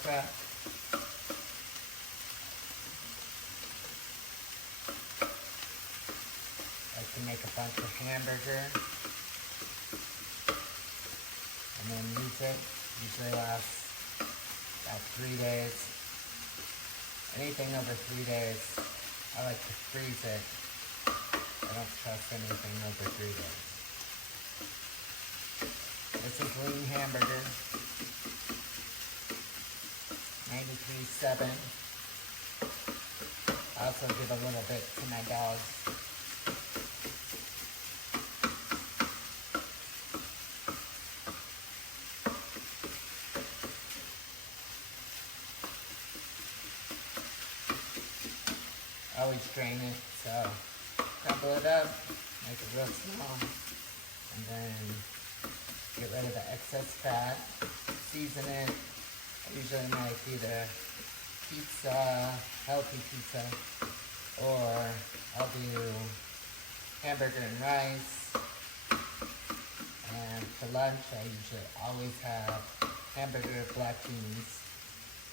prep. I like to make a bunch of hamburger and then use it. Usually lasts about 3 days. Anything over 3 days, I like to freeze it. I don't trust anything over 3 days. This is lean hamburger. 93.7. I also give a little bit to my dogs. I always drain it, so crumble it up, make it real small, and then get rid of the excess fat, season it. I usually make either pizza, healthy pizza, or I'll do hamburger and rice. And for lunch, I usually always have hamburger, black beans,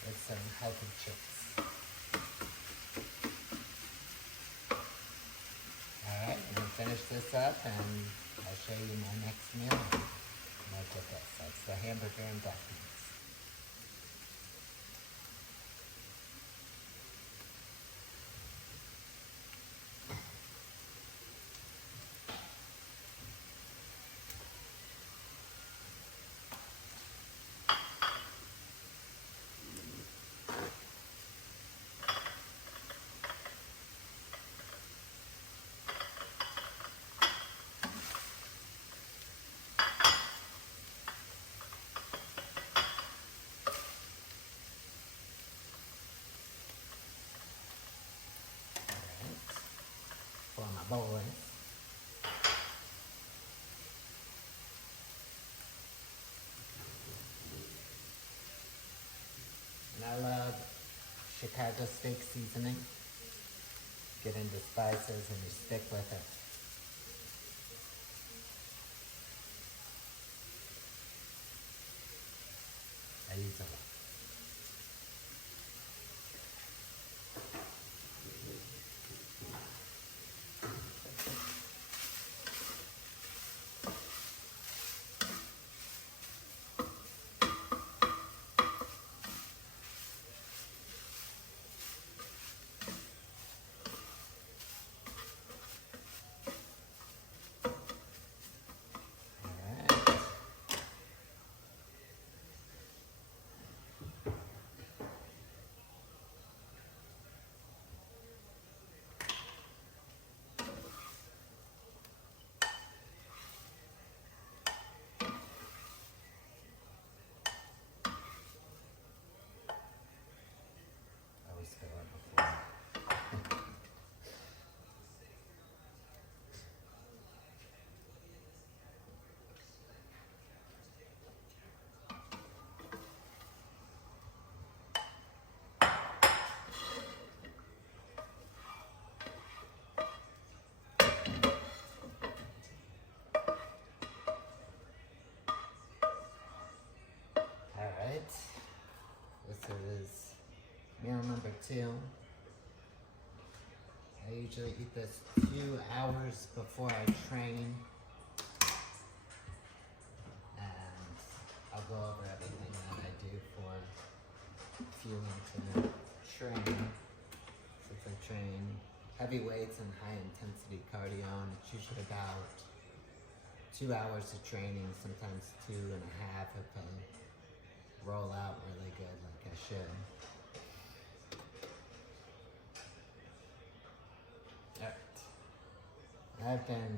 with some healthy chips. Alright, I'm going to finish this up and I'll show you my next meal. Look at this. That's the hamburger and black beans. For my boys. And I love Chicago steak seasoning. Get into spices and you stick with it. I use a lot. Spill it before. Alright, this is meal number 2. I usually eat this 2 hours before I train. And I'll go over everything that I do for fueling to train. Since I train heavy weights and high intensity cardio, and it's usually about 2 hours of training, sometimes 2.5 if I roll out really good like I should. Alright. I've been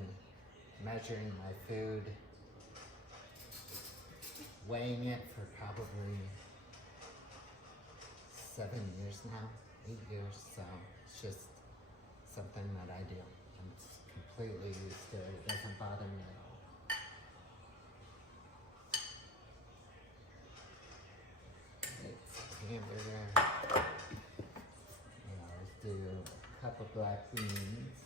measuring my food, weighing it for probably 7 years now, 8 years, so it's just something that I do. I'm completely used to it. It doesn't bother me at all. It's hamburger. And I'll just do a cup of black beans.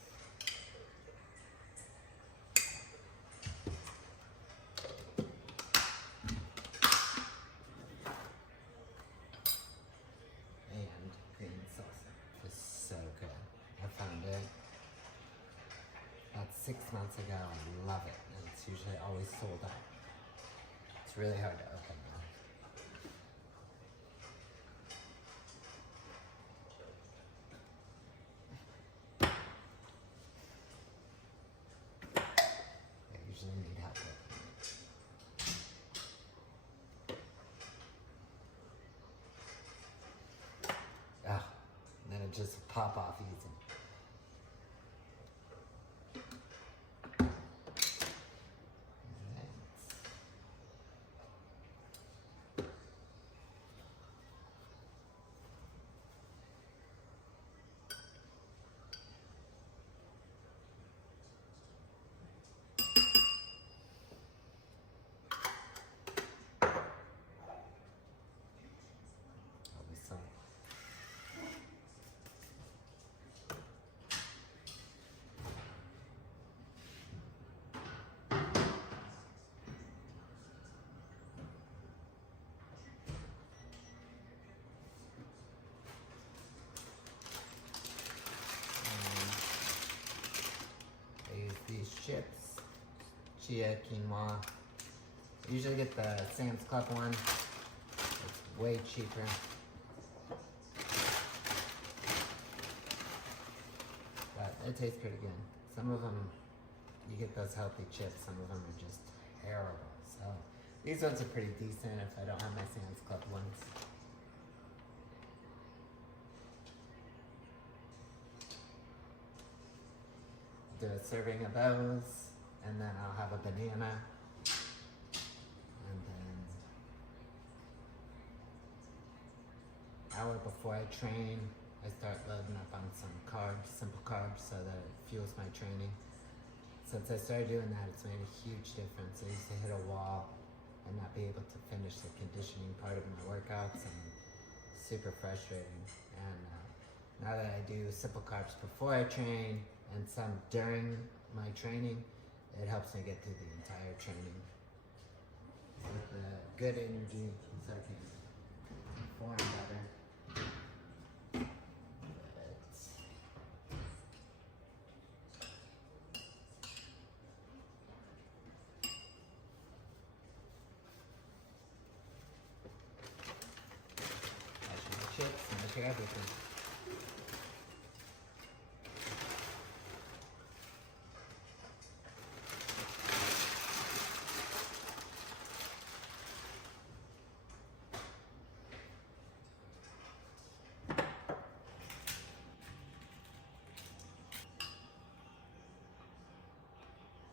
6 months ago and love it. And it's usually always sold out. It's really hard to open though. I usually need help with it. Ah, and then it just pop off easy. So I use these chips, chia, quinoa. I usually get the Sam's Club one. It's way cheaper. But it tastes pretty good. Some of them, you get those healthy chips, some of them are just terrible. So these ones are pretty decent if I don't have my Sam's Club ones. Do a serving of those, and then I'll have a banana. And then hour before I train, I start loading up on some carbs, simple carbs, so that it fuels my training. Since I started doing that, it's made a huge difference. I used to hit a wall and not be able to finish the conditioning part of my workouts, and super frustrating. And now that I do simple carbs before I train and some during my training, it helps me get through the entire training. With the good energy, so I can perform better. Chips, measure everything.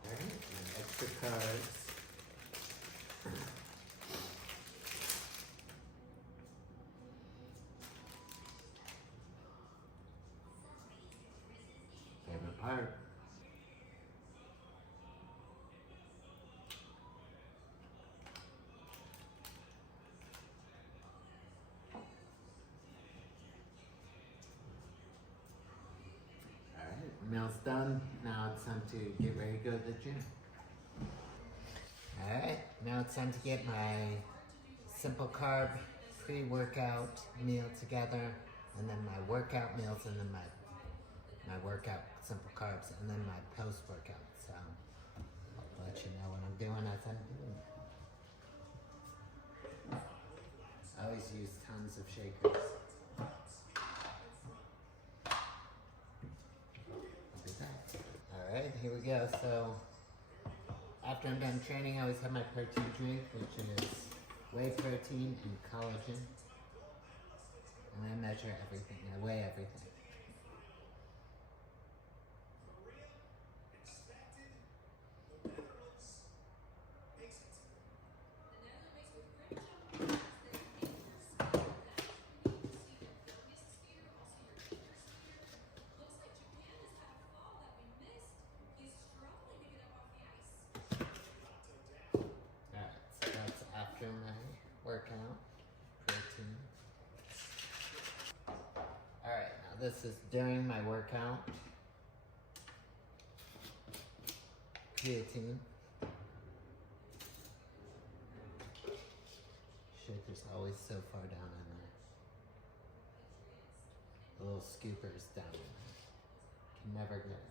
Alright, extra carbs. Favorite part. Alright, meal's done. Now it's time to get ready to go to the gym. Alright, now it's time to get my simple carb pre-workout meal together, and then my workout meals, and then my workout simple carbs, and then my post-workout. So I'll let you know what I'm doing as I'm doing it. I always use tons of shakers. Alright, here we go. So after I'm done training, I always have my protein drink, which is whey protein and collagen. And I measure everything, I weigh everything. Alright, so that's after my workout, protein. Alright, now this is during my workout. Creatine. Shaker's always so far down in there. The little scooper's down in there. Can never get it.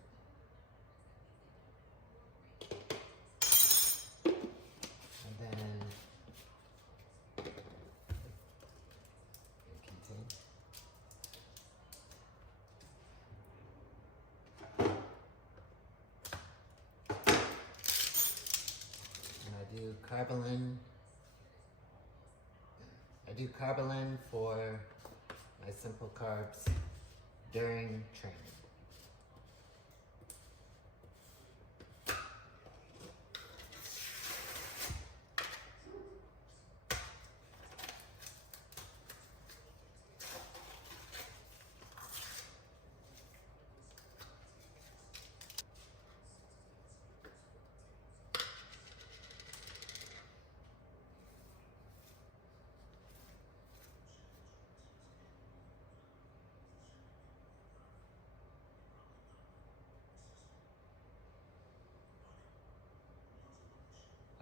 Carbolin. I do Carbolin for my simple carbs during training.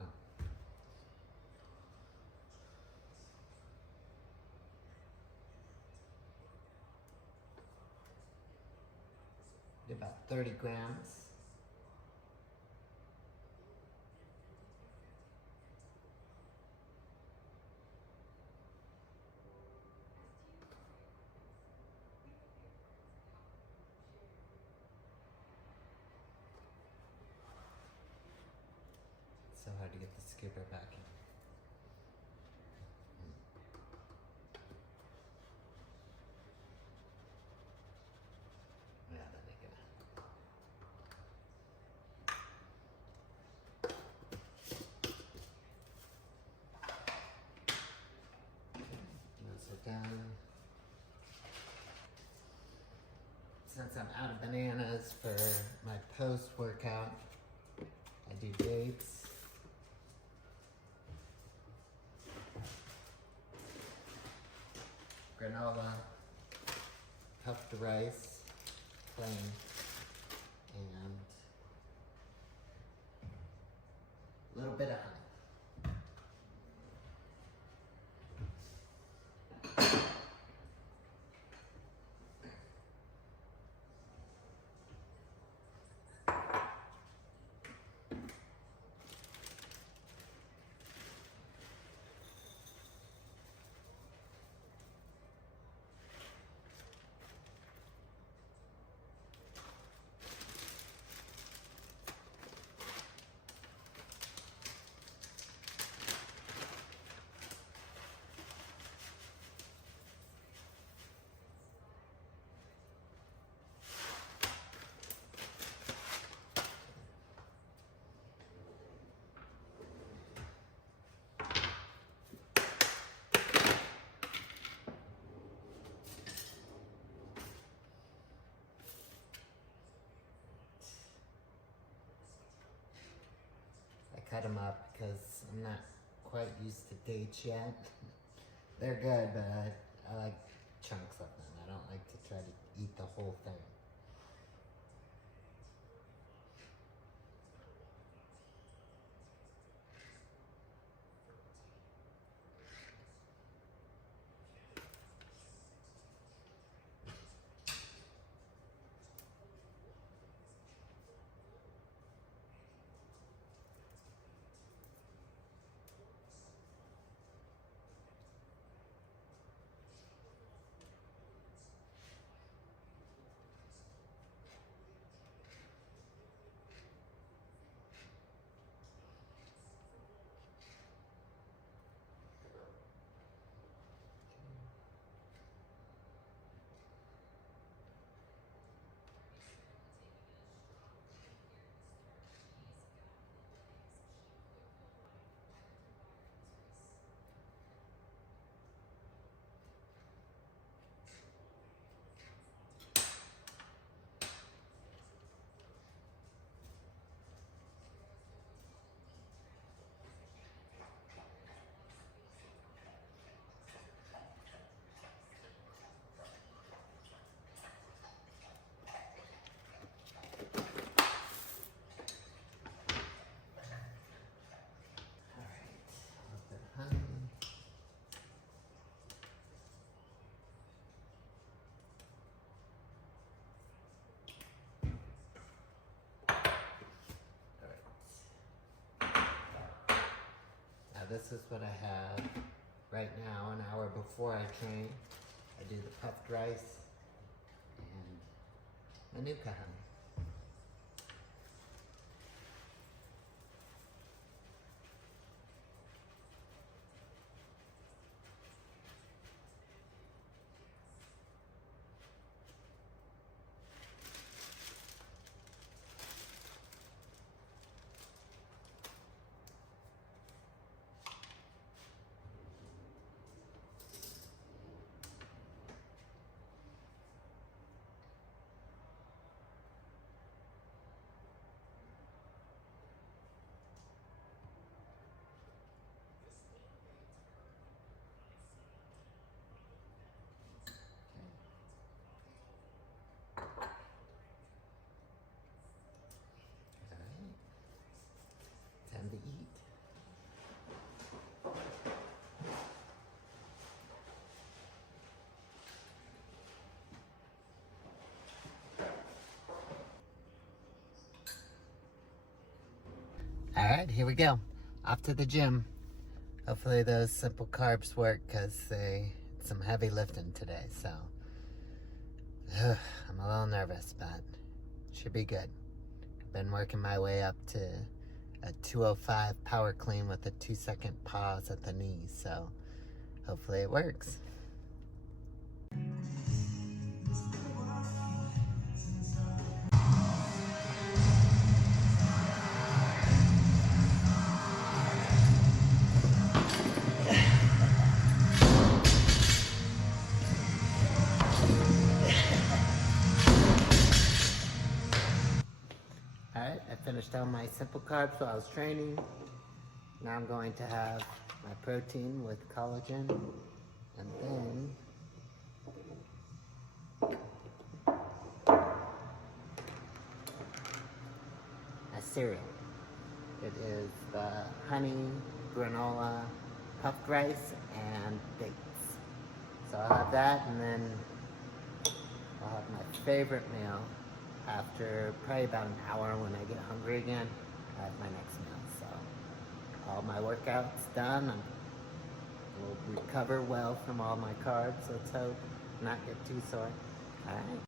Oh. About 30 grams. It's so hard to get the skipper back in. Yeah, that ain't gonna. Once we're done. Since I'm out of bananas for my post-workout, I do dates. Granola, puffed rice, plain, and a little bit of honey. I cut them up because I'm not quite used to dates yet. They're good, but I like chunks of them. I don't like to try to eat the whole thing. This is what I have right now, an hour before I train. I do the puffed rice and manuka honey. Alright, here we go. Off to the gym. Hopefully those simple carbs work because it's some heavy lifting today, so I'm a little nervous, but should be good. Been working my way up to a 205 power clean with a 2-second pause at the knees, so hopefully it works. Alright, I finished all my simple carbs while I was training. Now I'm going to have my protein with collagen, and then a cereal. It is the honey, granola, puffed rice, and dates. So I'll have that, and then I'll have my favorite meal after probably about an hour when I get hungry again. I have my next meal. So all my workouts done. I will recover well from all my carbs, let's hope. Not get too sore. All right.